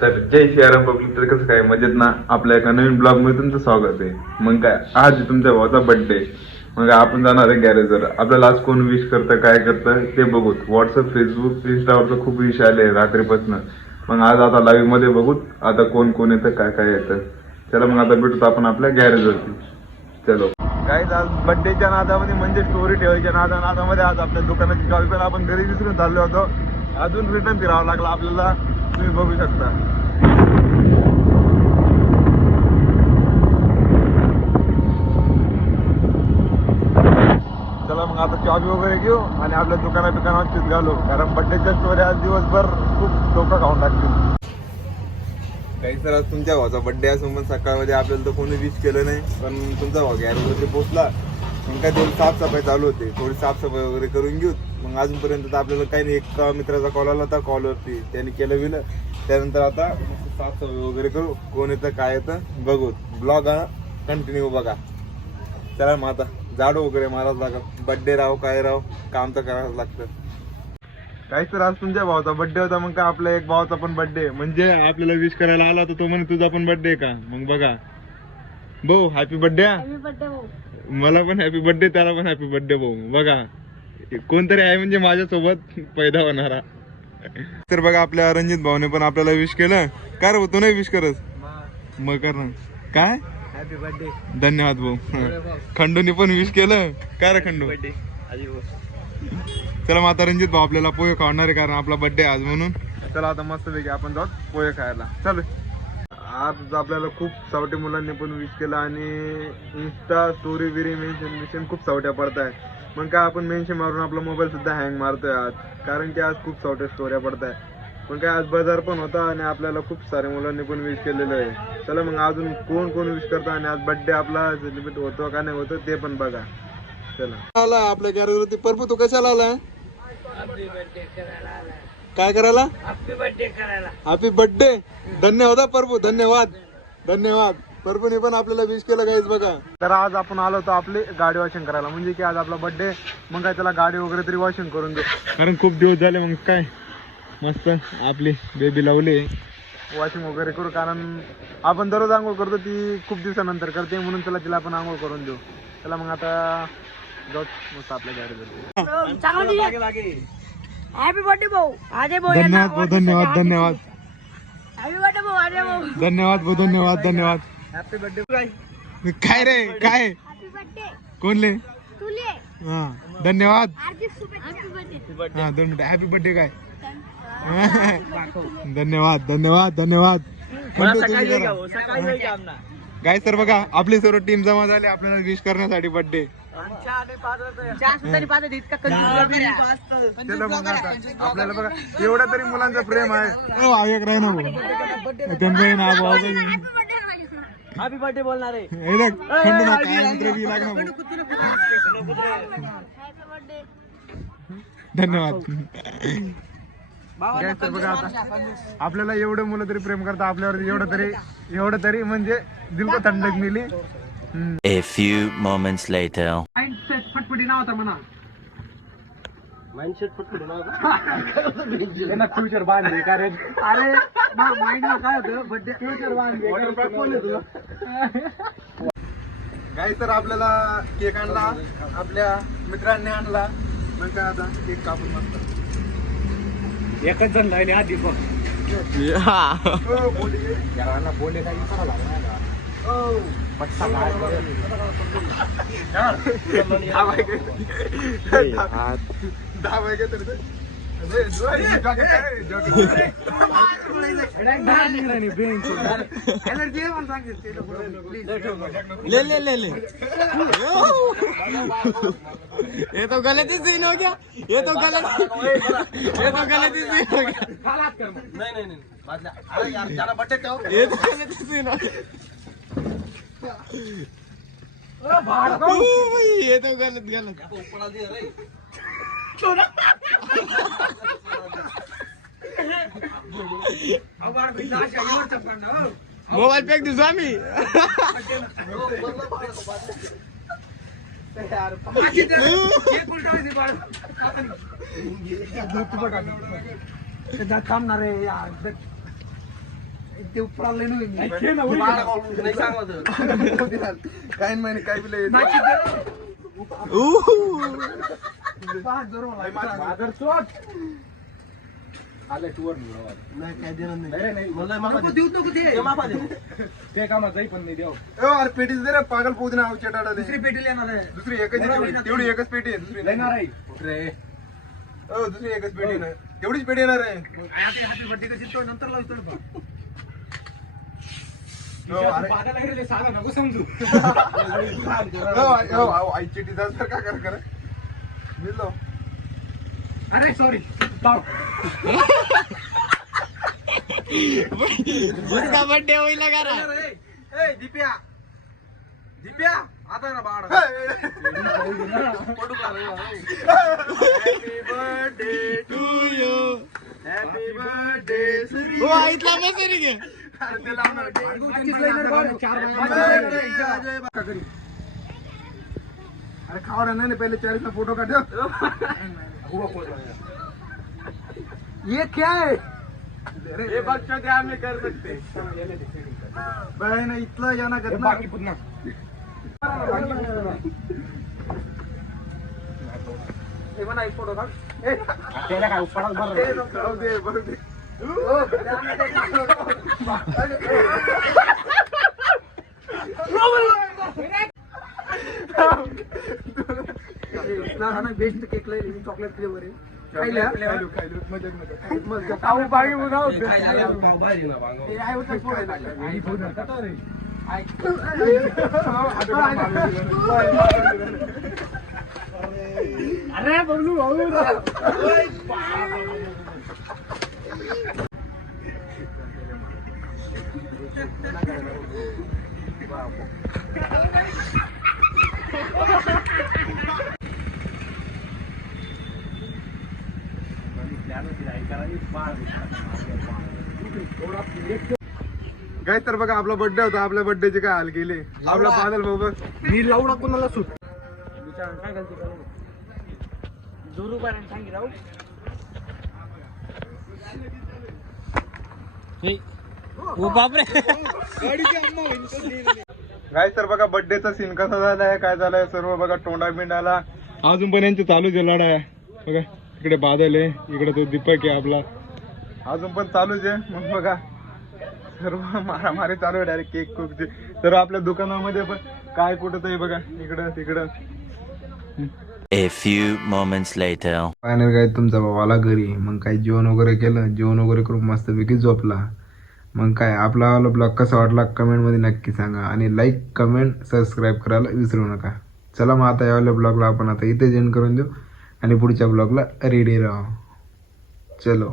तर जय शिवाराम पब्लिक तर कसं काय मजेत ना? आपल्या एका नवीन ब्लॉगमध्ये तुमचं स्वागत आहे. मग काय आज तुमच्या भावाचा बर्थडे मग आपण जाणार आहे गॅरेजवर आपल्याला आज कोण विश करतं काय करतं ते बघूत. व्हॉट्सअप फेसबुक इंस्टावर खूप विश आले रात्रीपासून. मग आज आता लाईव्हमध्ये बघूत आता कोण कोण येतं काय काय येतं. चला मग आता भेटूत आपण आपल्या गॅरेजवरती चलो. काय आज बर्थडेच्या नादामध्ये म्हणजे स्टोरी ठेवायच्या नादा नादामध्ये आज आपल्या दुकानाची चावी आपण घरी विसरून चाललो होतो. अजून रिटर्न फिरावं लागलं आपल्याला तुम्ही बघू शकता. चला मग आता चावी वगैरे घेऊ आणि आपल्या दुकाना दुकानावर घालू. कारण बड्डेच्या स्टोरी आज दिवसभर खूप डोकं खाऊन टाकतील. काही सर आज तुमच्या भावाचा बड्डे असून पण सकाळमध्ये आपल्याला तर कोणी विश केलं नाही पण तुमचा भाऊ गॅरेजवरती पोहोचला मग काय थोडी साफसफाई चालू होते. थोडी साफसफाई वगैरे करून घेऊ. मग अजूनपर्यंत तर आपल्याला काही नाही. एक मित्राचा कॉल आला होता कॉलवरती त्याने केलं विलं त्यानंतर आता साफसफाई वगैरे करू. कोण येतं काय येतं बघू. ब्लॉग कंटिन्यू बघा. चला मग आता. झाडू वगैरे मारावं लागत बड्डे राव काय राव काम तर करावंच लागतं. काही तर आज तुमच्या भावाचा बर्थडे होता. मग का आपल्या एक भावाचा पण बर्थडे म्हणजे आपल्याला विश करायला आला तर तो म्हणे तुझा पण बर्थडे का? मग बघा. भाऊ हॅपी भाऊ. मला पण हॅपी बर्थडे त्याला पण हॅपी बर्थडे भाऊ. बघा. कोणतरी आहे म्हणजे माझ्यासोबत पैदा होणारा. तर बघा आपल्या रणजित भाऊने पण आपल्याला विश केलं. काय रे तू नाही विश करत? मग कर ना. काय? हॅपी बर्थडे धन्यवाद भाऊ. खंडूने पण विश केलं. काय रे खंडू? चला मग आता रणजित भाऊ आपल्याला पोहे खावणार आहे कारण आपला बर्थडे आज म्हणून. चला आता मस्त पैकी आपण जाऊ पोहे खायला. चल. आज आपल्याला खूप सावटे मुलांनी पण विश केलं आणि इन्स्टा स्टोरी मेन्शन मेन्शन खूप सावट्या पडत आहे मग काय आपण मेन्शन मारून आपला मोबाईल सुद्धा हँग मारतोय आज. कारण की आज खूप सावट्या स्टोऱ्या पडत आहे पण काय आज बाजार पण होता आणि आपल्याला खूप साऱ्या मुलांनी पण विश केलेलं आहे. चला मग अजून कोण कोण विश करतो आणि आज बर्थडे आपला सेलिब्रेट होतो का नाही होतो ते पण बघा. चला. आला आपल्या गॅरेजवरती परपू तू कशाला आला काय करायला? हॅपी बर्थडे करायला. हॅपी बर्थडे धन्यवाद प्रभू धन्यवाद. धन्यवाद. प्रभूने पण आपल्याला विश केलं काहीच बघा. तर आज आपण आलो होतो आपली गाडी वॉशिंग करायला. म्हणजे की आज आपला बर्थडे मग काय त्याला गाडी वगैरे तरी वॉशिंग करून दे. कारण खूप दिवस झाले मग काय? मस्त आपली बेबी लावली. वॉशिंग वगैरे करू. कारण आपण दररोज आंघोळ करतो ती खूप दिवसानंतर करते. म्हणून त्याला तिला आपण आंघोळ करून देऊ. चला मग आता जाऊ. मस्त आपल्या गाडीवर. चांगलं हॅपी बर्थडे भाऊ. अजय भाऊ धन्यवाद भाऊ धन्यवाद धन्यवाद. हॅपी बर्थडे भाऊ. अजय भाऊ. धन्यवाद भाऊ धन्यवाद धन्यवाद. हॅपी बर्थडे काय रे? काय? हॅपी बर्थडे कोणले? हा. धन्यवाद. हार्दिक शुभेच्छा. हॅपी बर्थडे हा दोन मिनिटं. हॅपी बर्थडे काय? धन्यवाद धन्यवाद धन्यवाद. काय तर बघा आपली सर्व टीम जमा झाली आपल्याला विश करण्यासाठी बर्थडे आपल्याला बघा एवढा तरी मुलांचं प्रेम आहे. हो ऐक राही ना त्यांचं हॅपी बर्थडे बोलणार आहे. हे बघ, खंडू ना काय मित्र बी लाग ना भाऊ. धन्यवाद. काय तर बघा आता. आपल्याला एवढं मुलं तरी प्रेम करतात आपल्यावर एवढं तरी एवढं तरी म्हणजे दिल को थंडक मिली. हम्म. A few moments later. फटफटी नाव होता म्हणा. माइंडसेट फटफटी नाव फ्युचर बांधले कारण अरे माइंड काय होतं? बड्डे फ्युचर बांधले काही तर आपल्याला केक आणला आपल्या मित्रांनी आणला. मग काय आता केक कापून मस्त. एकच जण राहिले आधी बघ. हो, बोली. काही? हो. दहा वागे. दहा वागे तर ले ले ले ले ये तो गलत ही सीन हो गया ये तो गलत ये तो गलत ही सीन हो गया नाही नाही नाही ये तो गलत ही सीन हो गया ये तो गलत गलत। मोबाईल फेक दिसू आम्ही थांबणार आहे यार ते उपराले नाही काही महिने काही बिले देऊ नको ते ते कामात जाई पण नाही देव अरे पेटीच दे रे पागल पोहू ना दुसरी पेटी येणार आहे दुसरी एकच तेवढी. एकच पेटी आहे दुसरी येणार आहे हो दुसरी एकच पेटी आहे ना तेवढीच पेटी येणार आहे कशी तो नंतर लावतो हो, अरे. साधा नको समजू आई- आईची डिझास्टर का कर अरे सॉरी दिप्या. दिप्या आता ना बाळ. हॅपी बर्थडे श्री अरे ते लावणार अरे खावडा नाही पहिले चाळीसला फोटो काढ ये क्या है? हे बघ आम्ही कर सकते? या ना करत ना बाकी पुन्हा हे म्हणा एक फोटो काढ त्याला काय उपडाच बरं जाऊ दे बघू दे बेस्ट केक लय चॉकलेट फ्लेवर आहे. खायला? खायलो खायलो मजा मजा मग पाव भाजी बनव पावभाजी आई होतं पुढे लागलं. अरे बबलू भाऊ काय तर बघा आपला बर्थडे होता. आपल्या बर्थडेचे काय हाल केले? आपला बादल भाऊ बघ. मी लावडा कोणाला सुट? जोरू. काय तर बघा बर्थडेचा सीन कसा झालाय काय झालाय सर्व बघा तोंडा बिंडाला. अजून पण यांचे चालूच आहे लढाया. बघा. इकडे बादल आहे. इकडे तो दीपक आहे आपला. अजून पण चालूच आहे. मग बघा. सर्व मारामारी चालू आहे डायरेक्ट केक कुकची तर आपल्या दुकानामध्ये पण काय कुठं तरी बघा. इकडं तिकडं. A few moments later. Final काय तुमचा भावाला घरी. मग काय जेवण वगैरे केलं? जेवण वगैरे करून मस्तपैकी झोपला. मग काय आपला वाला ब्लॉग कसा वाटला? कमेंटमध्ये नक्की सांगा. आणि लाईक कमेंट सबस्क्राईब करायला विसरू नका. चला मग आता यावाल्या ब्लॉगला आपण आता इथे जेन करून देऊ. आणि पुढच्या ब्लॉगला रेडी राहा चलो